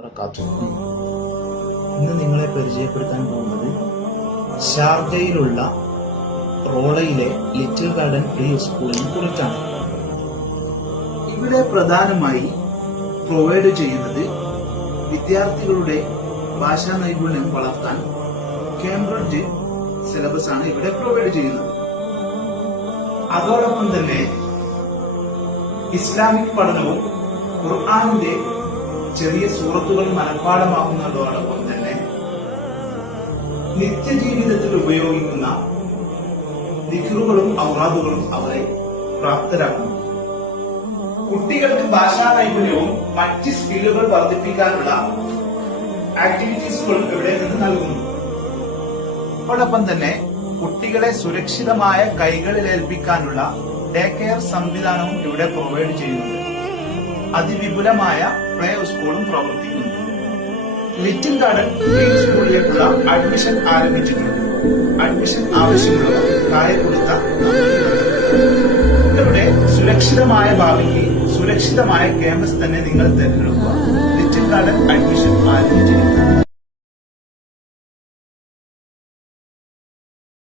വബറകാതുഹു. ഇന്ന് നിങ്ങളെ പരിചയപ്പെടുത്താൻ പോകുന്നത് ഷാർജയിലുള്ള റോളയിലെ ലിറ്റിൽ ഗാർഡൻ പ്രീ സ്കൂളിനെ കുറിച്ചാണ്. ഇവിടെ പ്രധാനമായി പ്രൊവൈഡ് ചെയ്യുന്നത് വിദ്യാർത്ഥികളുടെ ഭാഷാ നൈപുണ്യം വളർത്താൻ കേംബ്രിഡ്ജ് സിലബസ് ആണ് ഇവിടെ പ്രൊവൈഡ് ചെയ്യുന്നത്. അതോടൊപ്പം തന്നെ ഇസ്ലാമിക് പഠനവും ഖുർആനിന്റെ ചെറിയ സൂറത്തുകൾ മനഃപ്പാഠമാക്കുന്നതോടൊപ്പം തന്നെ നിത്യജീവിതത്തിൽ ഉപയോഗിക്കുന്ന ദിക്റുകളും ഔറാദുകളും അവരെ പ്രാപ്തരാക്കുന്നു. കുട്ടികൾക്ക് ഭാഷാ നൈപുണ്യവും മറ്റ് സ്കില്ലുകൾ വർദ്ധിപ്പിക്കാനുള്ള ആക്ടിവിറ്റീസുകളും ഇവിടെ നിന്ന് നൽകുന്നു. അതോടൊപ്പം തന്നെ കുട്ടികളെ സുരക്ഷിതമായ കൈകളിൽ ഏൽപ്പിക്കാനുള്ള ഡേ കെയർ സംവിധാനവും ഇവിടെ പ്രൊവൈഡ് ചെയ്യുന്നുണ്ട്. അതിവിപുലമായ പ്ലേ സ്കൂളും പ്രവർത്തിക്കുന്നു. ലിറ്റിൽ ഗാർഡൻ പ്രീ സ്കൂളിലേക്കുള്ള അഡ്മിഷൻ ആരംഭിച്ചിട്ടുണ്ട്. അഡ്മിഷൻ ആവശ്യമുള്ളവർ താഴെ കൊടുത്ത നിങ്ങളുടെ സുരക്ഷിതമായ ഭാവിക്ക് സുരക്ഷിതമായ ക്യാമ്പസ് തന്നെ നിങ്ങൾ തിരഞ്ഞെടുക്കുക. ലിറ്റിൽ ഗാർഡൻ അഡ്മിഷൻ ആരംഭിച്ചിരിക്കുന്നു.